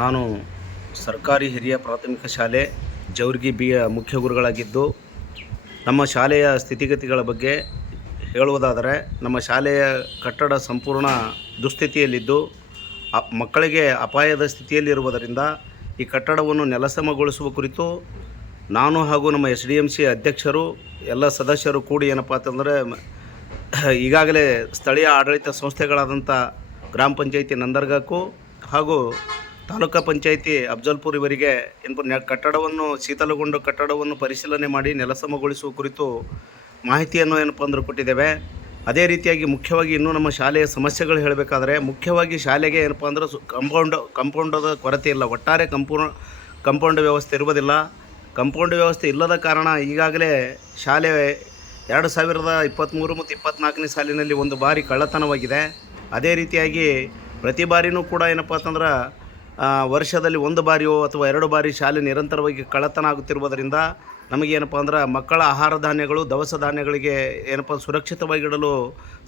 ನಾನು ಸರ್ಕಾರಿ ಹಿರಿಯ ಪ್ರಾಥಮಿಕ ಶಾಲೆ ಜವರ್ಗಿ ಬಿಯ ಮುಖ್ಯ ಗುರುಗಳಾಗಿದ್ದು, ನಮ್ಮ ಶಾಲೆಯ ಸ್ಥಿತಿಗತಿಗಳ ಬಗ್ಗೆ ಹೇಳುವುದಾದರೆ, ನಮ್ಮ ಶಾಲೆಯ ಕಟ್ಟಡ ಸಂಪೂರ್ಣ ದುಸ್ಥಿತಿಯಲ್ಲಿದ್ದು ಮಕ್ಕಳಿಗೆ ಅಪಾಯದ ಸ್ಥಿತಿಯಲ್ಲಿರುವುದರಿಂದ ಈ ಕಟ್ಟಡವನ್ನು ನೆಲಸಮಗೊಳಿಸುವ ಕುರಿತು ನಾನು ಹಾಗೂ ನಮ್ಮ ಎಸ್ ಡಿ ಎಂ ಸಿ ಅಧ್ಯಕ್ಷರು, ಎಲ್ಲ ಸದಸ್ಯರು ಕೂಡಿ ಏನಪ್ಪ ಅಂತಂದರೆ, ಈಗಾಗಲೇ ಸ್ಥಳೀಯ ಆಡಳಿತ ಸಂಸ್ಥೆಗಳಾದಂಥ ಗ್ರಾಮ ಪಂಚಾಯಿತಿ ನಂದರ್ಗಕ್ಕೂ ಹಾಗೂ ತಾಲೂಕಾ ಪಂಚಾಯಿತಿ ಅಫ್ಜಲ್ಪುರ್ ಇವರಿಗೆ ಕಟ್ಟಡವನ್ನು, ಶೀತಲಗೊಂಡು ಕಟ್ಟಡವನ್ನು ಪರಿಶೀಲನೆ ಮಾಡಿ ನೆಲಸಮಗೊಳಿಸುವ ಕುರಿತು ಮಾಹಿತಿಯನ್ನು ಏನಪ್ಪ ಅಂದ್ರೆ ಕೊಟ್ಟಿದ್ದೇವೆ. ಅದೇ ರೀತಿಯಾಗಿ ಮುಖ್ಯವಾಗಿ ಇನ್ನೂ ನಮ್ಮ ಶಾಲೆಯ ಸಮಸ್ಯೆಗಳು ಹೇಳಬೇಕಾದ್ರೆ, ಮುಖ್ಯವಾಗಿ ಶಾಲೆಗೆ ಏನಪ್ಪ ಅಂದ್ರೆ ಸು ಕಂಪೌಂಡ್ ಕಂಪೌಂಡದ ಕೊರತೆ ಇಲ್ಲ. ಒಟ್ಟಾರೆ ಕಂಪೌ ಕಂಪೌಂಡ್ ವ್ಯವಸ್ಥೆ ಇರುವುದಿಲ್ಲ. ಕಂಪೌಂಡ್ ವ್ಯವಸ್ಥೆ ಇಲ್ಲದ ಕಾರಣ ಈಗಾಗಲೇ ಶಾಲೆ ಎರಡು ಸಾವಿರದ ಇಪ್ಪತ್ತ್ಮೂರು ಮತ್ತು ಇಪ್ಪತ್ತ್ನಾಲ್ಕನೇ ಸಾಲಿನಲ್ಲಿ ಒಂದು ಬಾರಿ ಕಳ್ಳತನವಾಗಿದೆ. ಅದೇ ರೀತಿಯಾಗಿ ಪ್ರತಿ ಬಾರಿನೂ ಕೂಡ ಏನಪ್ಪ ಅಂತಂದ್ರೆ ವರ್ಷದಲ್ಲಿ ಒಂದು ಬಾರಿಯೋ ಅಥವಾ ಎರಡು ಬಾರಿ ಶಾಲೆ ನಿರಂತರವಾಗಿ ಕಳ್ಳತನ ಆಗುತ್ತಿರುವುದರಿಂದ ನಮಗೇನಪ್ಪ ಅಂದ್ರೆ ಮಕ್ಕಳ ಆಹಾರ ಧಾನ್ಯಗಳು, ದವಸ ಧಾನ್ಯಗಳಿಗೆ ಏನಪ್ಪ ಸುರಕ್ಷಿತವಾಗಿಡಲು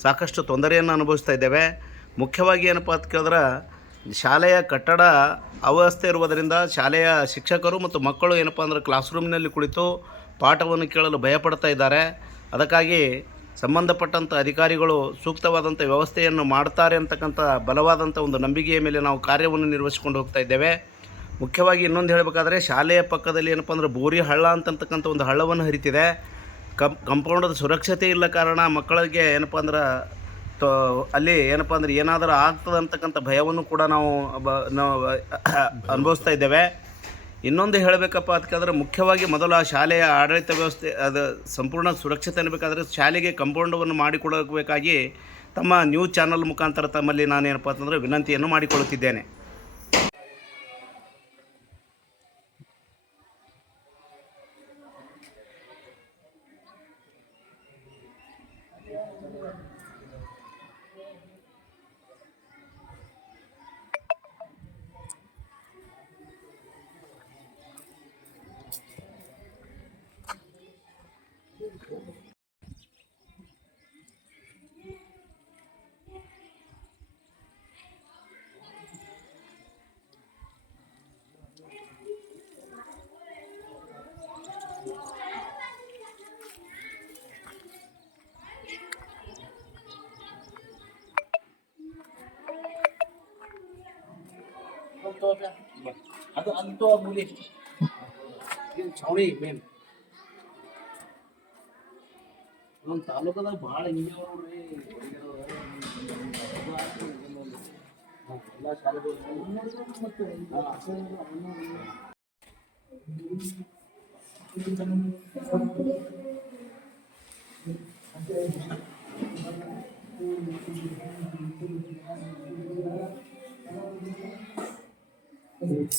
ಸಾಕಷ್ಟು ತೊಂದರೆಯನ್ನು ಅನುಭವಿಸ್ತಾ ಇದ್ದೇವೆ. ಮುಖ್ಯವಾಗಿ ಏನಪ್ಪ ಅಂತ ಕೇಳಿದ್ರೆ, ಶಾಲೆಯ ಕಟ್ಟಡ ಅವ್ಯವಸ್ಥೆ ಇರುವುದರಿಂದ ಶಾಲೆಯ ಶಿಕ್ಷಕರು ಮತ್ತು ಮಕ್ಕಳು ಏನಪ್ಪ ಅಂದ್ರೆ ಕ್ಲಾಸ್ ರೂಮ್ನಲ್ಲಿ ಕುಳಿತು ಪಾಠವನ್ನು ಕೇಳಲು ಭಯಪಡ್ತಾ ಇದ್ದಾರೆ. ಅದಕ್ಕಾಗಿ ಸಂಬಂಧಪಟ್ಟಂಥ ಅಧಿಕಾರಿಗಳು ಸೂಕ್ತವಾದಂಥ ವ್ಯವಸ್ಥೆಯನ್ನು ಮಾಡ್ತಾರೆ ಅಂತಕ್ಕಂಥ ಬಲವಾದಂಥ ಒಂದು ನಂಬಿಕೆಯ ಮೇಲೆ ನಾವು ಕಾರ್ಯವನ್ನು ನಿರ್ವಹಿಸಿಕೊಂಡು ಹೋಗ್ತಾ ಇದ್ದೇವೆ. ಮುಖ್ಯವಾಗಿ ಇನ್ನೊಂದು ಹೇಳಬೇಕಾದ್ರೆ ಶಾಲೆಯ ಪಕ್ಕದಲ್ಲಿ ಏನಪ್ಪ ಅಂದರೆ ಬೋರಿ ಹಳ್ಳ ಅಂತಕ್ಕಂಥ ಒಂದು ಹಳ್ಳವನ್ನು ಹರಿತಿದೆ. ಕಂ, ಕಂಪೌಂಡದ ಸುರಕ್ಷತೆ ಇಲ್ಲ ಕಾರಣ ಮಕ್ಕಳಿಗೆ ಏನಪ್ಪ ಅಂದ್ರೆ ತೋ, ಅಲ್ಲಿ ಏನಪ್ಪ ಅಂದ್ರೆ ಏನಾದರೂ ಆಗ್ತದೆ ಅಂತಕ್ಕಂಥ ಭಯವನ್ನು ಕೂಡ ನಾವು ಬ, ನಾವು ಅನುಭವಿಸ್ತಾ ಇದ್ದೇವೆ. ಇನ್ನೊಂದು ಹೇಳಬೇಕಪ್ಪ ಅದಕ್ಕಾದ್ರೆ ಮುಖ್ಯವಾಗಿ ಮೊದಲು ಆ ಶಾಲೆಯ ಆಡಳಿತ ವ್ಯವಸ್ಥೆ, ಅದು ಸಂಪೂರ್ಣ ಸುರಕ್ಷತೆ ಅನ್ನಬೇಕಾದ್ರೆ ಶಾಲೆಗೆ ಕಂಪೌಂಡವನ್ನು ಮಾಡಿಕೊಡಬೇಕಾಗಿ ತಮ್ಮ ನ್ಯೂಸ್ ಚಾನಲ್ ಮುಖಾಂತರ ತಮ್ಮಲ್ಲಿ ನಾನೇನಪ್ಪ ಅಂತಂದರೆ ವಿನಂತಿಯನ್ನು ಮಾಡಿಕೊಳ್ಳುತ್ತಿದ್ದೇನೆ. ಅದು ಅಂತೂ ಮುಲಿ ಇದು ಚೌಳಿ ಮೇನ್ ನಮ್ಮ ತಾಲೂಕದಾಗ ಭಾಳ ಹಿಂಗೆ ಅವ ನೋಡ್ರಿ ಹುಡುಗಿಯರು. ಅದು ಆಯ್ತು, ಇದನ್ನೊಂದು. ಹಾ, ಎಲ್ಲ ಶಾಲೆಗಳು 네.